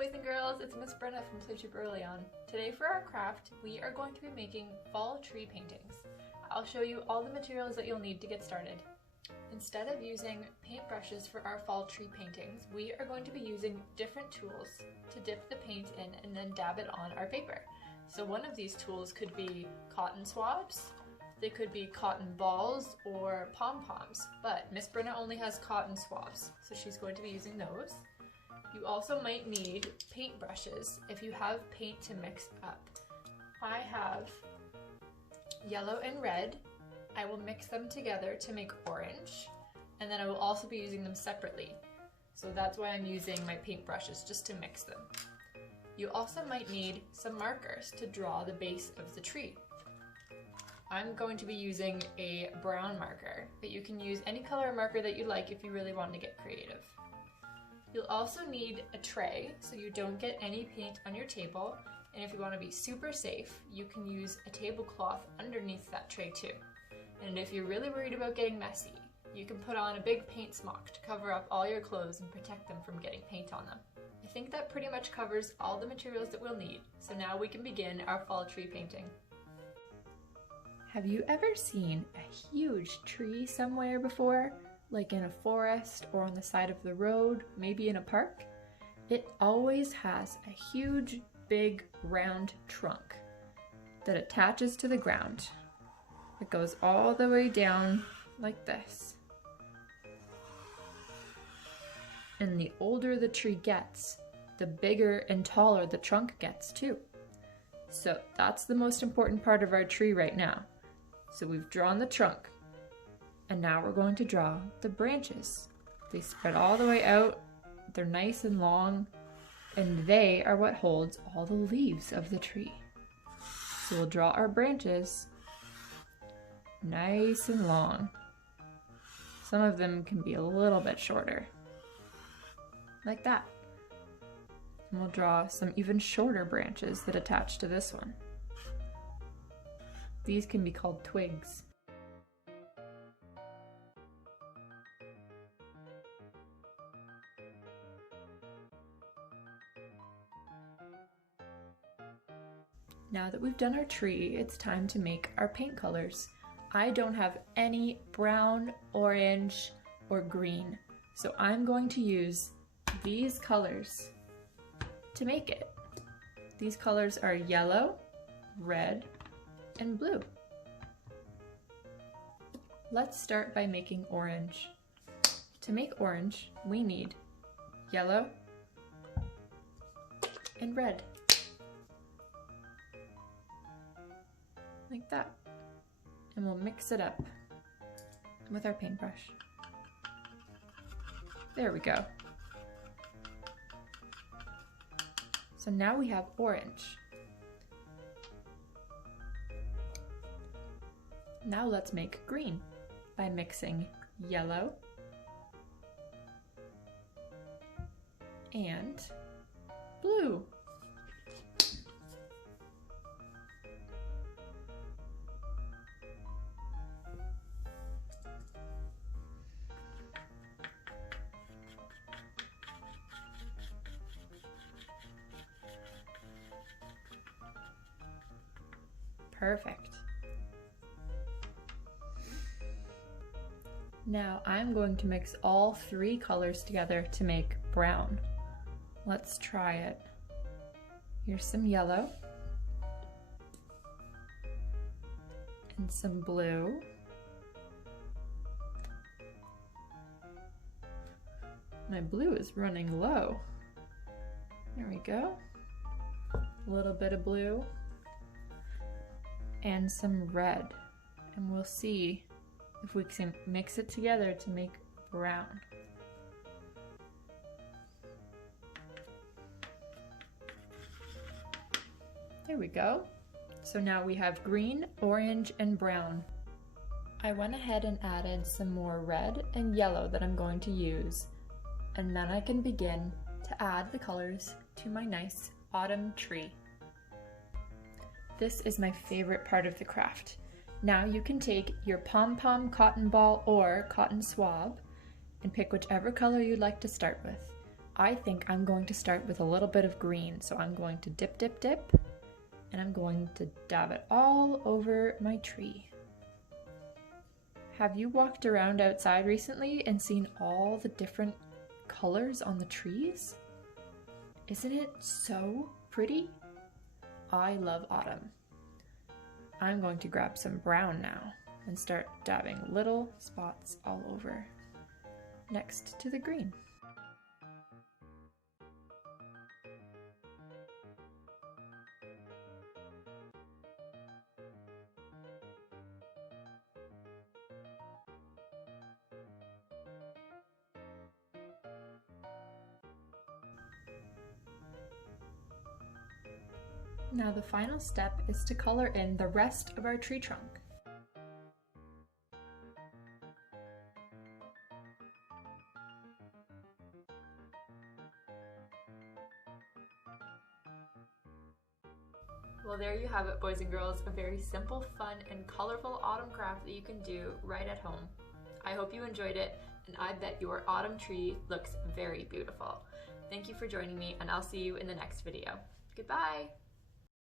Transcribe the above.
boys and girls, it's Miss Brynna from Play Super Early On. Today for our craft, we are going to be making fall tree paintings. I'll show you all the materials that you'll need to get started. Instead of using paintbrushes for our fall tree paintings, we are going to be using different tools to dip the paint in and then dab it on our paper. So one of these tools could be cotton swabs, they could be cotton balls or pom-poms, but Miss Brynna only has cotton swabs, so she's going to be using those. You also might need paintbrushes if you have paint to mix up. I have yellow and red. I will mix them together to make orange, and then I will also be using them separately. So that's why I'm using my paintbrushes, just to mix them. You also might need some markers to draw the base of the tree. I'm going to be using a brown marker, but you can use any color marker that you like if you really want to get creative. You'll also need a tray so you don't get any paint on your table, and if you want to be super safe, you can use a tablecloth underneath that tray too. And if you're really worried about getting messy, you can put on a big paint smock to cover up all your clothes and protect them from getting paint on them. I think that pretty much covers all the materials that we'll need, so now we can begin our fall tree painting. Have you ever seen a huge tree somewhere before? Like in a forest or on the side of the road, maybe in a park? It always has a huge, big, round trunk that attaches to the ground. It goes all the way down like this. And the older the tree gets, the bigger and taller the trunk gets too. So that's the most important part of our tree right now. So we've drawn the trunk. And now we're going to draw the branches. They spread all the way out, they're nice and long, and they are what holds all the leaves of the tree. So we'll draw our branches nice and long. Some of them can be a little bit shorter, like that. And we'll draw some even shorter branches that attach to this one. These can be called twigs. Now that we've done our tree, it's time to make our paint colors. I don't have any brown, orange, or green, so I'm going to use these colors to make it. These colors are yellow, red, and blue. Let's start by making orange. To make orange, we need yellow and red. Like that. And we'll mix it up with our paintbrush. There we go. So now we have orange. Now let's make green by mixing yellow and blue. Perfect. Now I'm going to mix all three colors together to make brown. Let's try it. Here's some yellow and some blue. My blue is running low. There we go. A little bit of blue and some red, and we'll see if we can mix it together to make brown. There we go. So now we have green, orange, and brown. I went ahead and added some more red and yellow that I'm going to use, and then I can begin to add the colors to my nice autumn tree. This is my favorite part of the craft. Now you can take your pom-pom cotton ball or cotton swab and pick whichever color you'd like to start with. I think I'm going to start with a little bit of green. So I'm going to dip, dip, dip, and I'm going to dab it all over my tree. Have you walked around outside recently and seen all the different colors on the trees? Isn't it so pretty? I love autumn. I'm going to grab some brown now and start dabbing little spots all over next to the green. Now the final step is to color in the rest of our tree trunk. Well, there you have it, boys and girls, a very simple, fun, and colorful autumn craft that you can do right at home. I hope you enjoyed it, and I bet your autumn tree looks very beautiful. Thank you for joining me, and I'll see you in the next video. Goodbye!